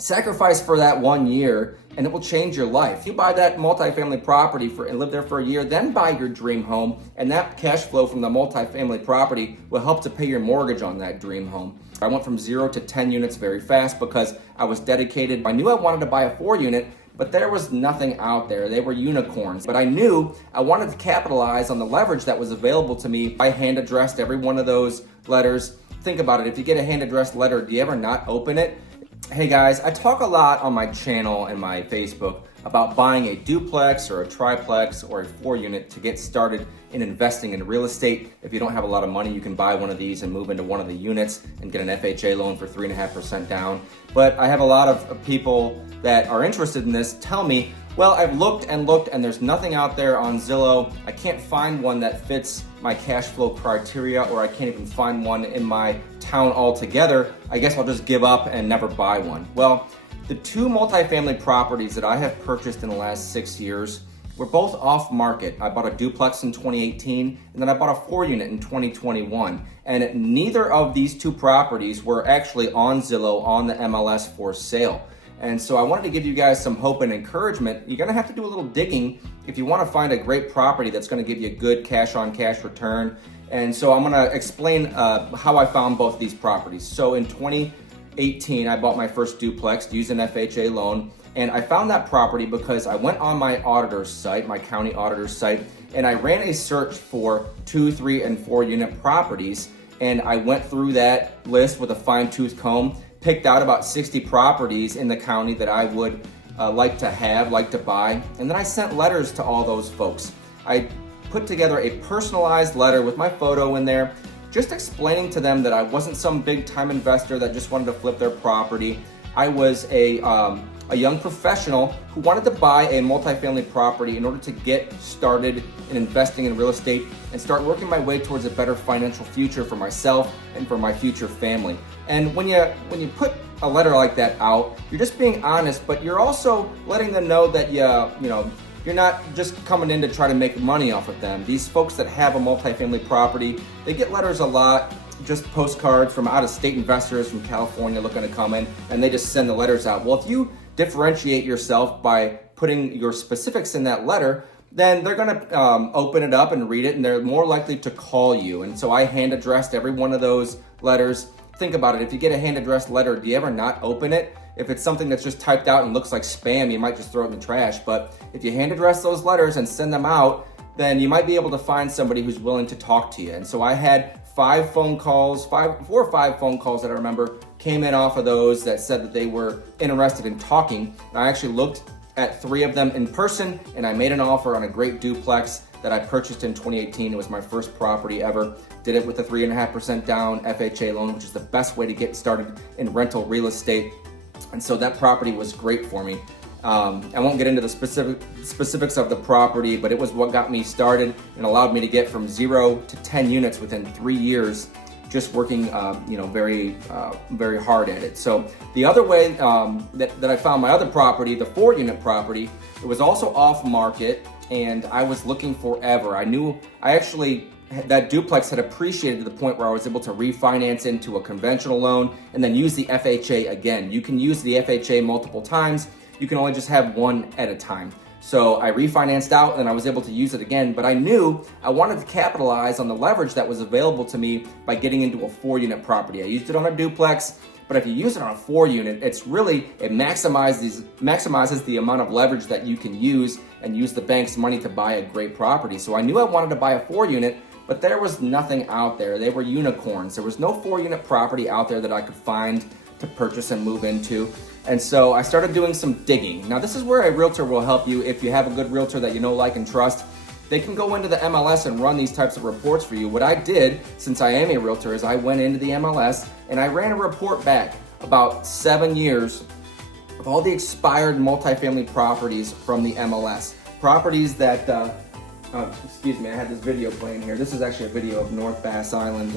Sacrifice for that 1 year and it will change your life. You buy that multifamily property and live there for a year, then buy your dream home, and that cash flow from the multifamily property will help to pay your mortgage on that dream home. I went from 0 to 10 units very fast because I was dedicated. I knew I wanted to buy a 4-unit, but there was nothing out there. They were unicorns. But I knew I wanted to capitalize on the leverage that was available to me. I hand addressed every one of those letters. Think about it. If you get a hand addressed letter, do you ever not open it? Hey guys, I talk a lot on my channel and my Facebook about buying a duplex or a triplex or a 4-unit to get started in investing in real estate. If you don't have a lot of money, you can buy one of these and move into one of the units and get an FHA loan for 3.5% down. But I have a lot of people that are interested in this tell me, well, I've looked and there's nothing out there on Zillow. I can't find one that fits my cash flow criteria, or I can't even find one in my town altogether. I guess I'll just give up and never buy one. Well, the 2 multifamily properties that I have purchased in the last 6 years were both off market. I bought a duplex in 2018, and then I bought a 4-unit in 2021. And neither of these 2 properties were actually on Zillow on the MLS for sale. And so I wanted to give you guys some hope and encouragement. You're gonna have to do a little digging if you wanna find a great property that's gonna give you a good cash on cash return. And so I'm gonna explain how I found both of these properties. So in 2018, I bought my first duplex, used an FHA loan, and I found that property because I went on my auditor's site, my county auditor's site, and I ran a search for 2, 3, and 4-unit properties. And I went through that list with a fine-tooth comb, picked out about 60 properties in the county that I would like to buy. And then I sent letters to all those folks. I put together a personalized letter with my photo in there, just explaining to them that I wasn't some big time investor that just wanted to flip their property. I was a young professional who wanted to buy a multifamily property in order to get started in investing in real estate and start working my way towards a better financial future for myself and for my future family. And when you put a letter like that out, you're just being honest, but you're also letting them know that you're not just coming in to try to make money off of them. These folks that have a multifamily property, they get letters a lot, just postcards from out-of-state investors from California looking to come in, and they just send the letters out. Well, if you differentiate yourself by putting your specifics in that letter, then they're gonna open it up and read it, and they're more likely to call you. And so I hand addressed every one of those letters. Think about it. If you get a hand addressed letter, do you ever not open it? If it's something that's just typed out and looks like spam, you might just throw it in the trash. But if you hand address those letters and send them out, then you might be able to find somebody who's willing to talk to you. And so I had 4 or 5 phone calls that I remember came in off of those that said that they were interested in talking. And I actually looked at 3 of them in person, and I made an offer on a great duplex that I purchased in 2018. It was my first property ever. Did it with a 3.5% down FHA loan, which is the best way to get started in rental real estate. And so that property was great for me. I won't get into the specifics of the property, but it was what got me started and allowed me to get from 0 to 10 units within 3 years, just working very hard at it. So the other way that I found my other property, the 4-unit property, it was also off market, and I was looking forever. That duplex had appreciated to the point where I was able to refinance into a conventional loan and then use the FHA again. You can use the FHA multiple times. You can only just have one at a time. So I refinanced out and I was able to use it again, but I knew I wanted to capitalize on the leverage that was available to me by getting into a 4-unit property. I used it on a duplex, but if you use it on a 4-unit, it maximizes the amount of leverage that you can use and use the bank's money to buy a great property. So I knew I wanted to buy a 4-unit, but there was nothing out there. They were unicorns. There was no 4-unit property out there that I could find to purchase and move into. And so I started doing some digging. Now this is where a realtor will help you. If you have a good realtor that you know, like, and trust, they can go into the MLS and run these types of reports for you. What I did, since I am a realtor, is I went into the MLS and I ran a report back about 7 years of all the expired multifamily properties from the MLS. Properties that, excuse me, I had this video playing here. This is actually a video of North Bass Island.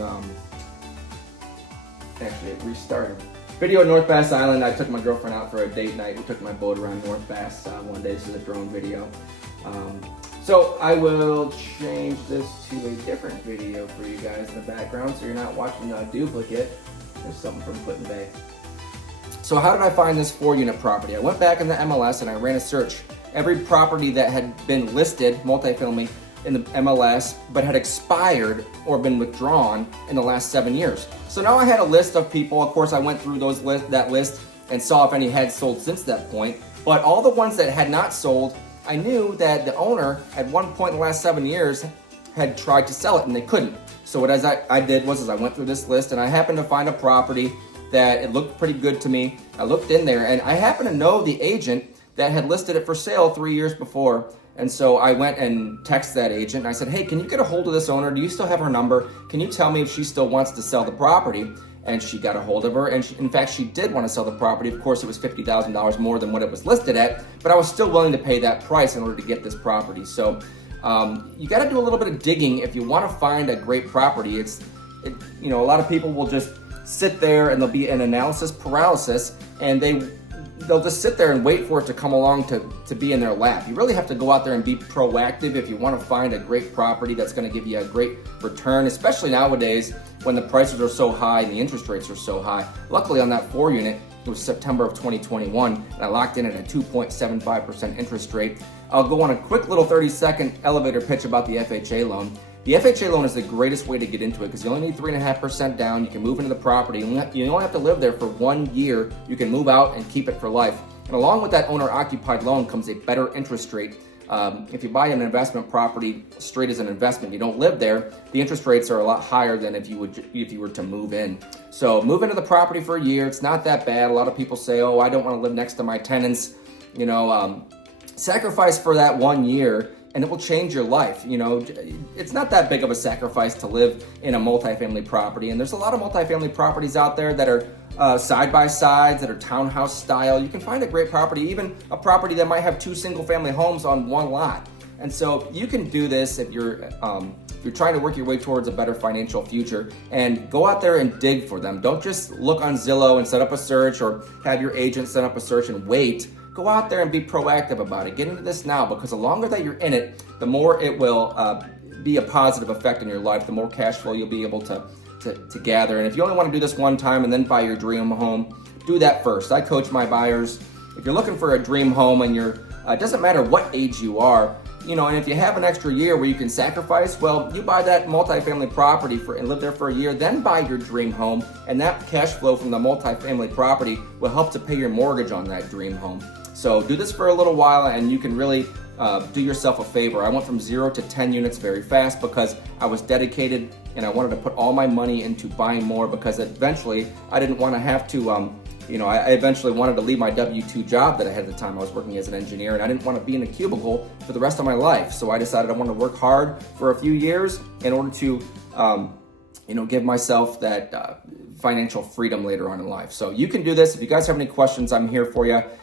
Actually, it restarted. Video of North Bass Island. I took my girlfriend out for a date night. We took my boat around North Bass one day. This is a drone video. So I will change this to a different video for you guys in the background so you're not watching a duplicate. There's something from Clinton Bay. So how did I find this 4-unit property? I went back in the MLS and I ran a search. Every property that had been listed, multifamily, in the MLS, but had expired or been withdrawn in the last 7 years. So now I had a list of people. Of course, I went through that list and saw if any had sold since that point. But all the ones that had not sold, I knew that the owner at one point in the last 7 years had tried to sell it and they couldn't. So what I did was I went through this list and I happened to find a property that it looked pretty good to me. I looked in there and I happened to know the agent that had listed it for sale 3 years before. And so I went and texted that agent and I said, hey, can you get a hold of this owner? Do you still have her number? Can you tell me if she still wants to sell the property? And she got a hold of her, and in fact, she did want to sell the property. Of course, it was $50,000 more than what it was listed at, but I was still willing to pay that price in order to get this property. So you got to do a little bit of digging if you want to find a great property. A lot of people will just sit there and there'll be an analysis paralysis, and they'll just sit there and wait for it to come along to be in their lap. You really have to go out there and be proactive if you want to find a great property that's going to give you a great return, especially nowadays when the prices are so high and the interest rates are so high. Luckily on that 4-unit, it was September of 2021, and I locked in at a 2.75% interest rate. I'll go on a quick little 30-second elevator pitch about the FHA loan. The FHA loan is the greatest way to get into it because you only need 3.5% down. You can move into the property. You don't have to live there for 1 year. You can move out and keep it for life. And along with that owner-occupied loan comes a better interest rate. If you buy an investment property straight as an investment, you don't live there, the interest rates are a lot higher than if you were to move in. So move into the property for a year. It's not that bad. A lot of people say, oh, I don't want to live next to my tenants. Sacrifice for that 1 year and it will change your life. It's not that big of a sacrifice to live in a multifamily property. And there's a lot of multifamily properties out there that are side-by-sides, that are townhouse style. You can find a great property, even a property that might have 2 single-family homes on 1 lot. And so you can do this if you're trying to work your way towards a better financial future, and go out there and dig for them. Don't just look on Zillow and set up a search, or have your agent set up a search and wait. Go out there and be proactive about it. Get into this now, because the longer that you're in it, the more it will be a positive effect in your life, the more cash flow you'll be able to gather. And if you only want to do this one time and then buy your dream home, do that first. I coach my buyers. If you're looking for a dream home and it doesn't matter what age you are, and if you have an extra year where you can sacrifice, well, you buy that multifamily property and live there for a year, then buy your dream home, and that cash flow from the multifamily property will help to pay your mortgage on that dream home. So do this for a little while and you can really do yourself a favor. I went from 0 to 10 units very fast because I was dedicated and I wanted to put all my money into buying more, because eventually I didn't want to have to, I eventually wanted to leave my W-2 job that I had at the time. I was working as an engineer and I didn't want to be in a cubicle for the rest of my life. So I decided I wanted to work hard for a few years in order to, give myself that financial freedom later on in life. So you can do this. If you guys have any questions, I'm here for you.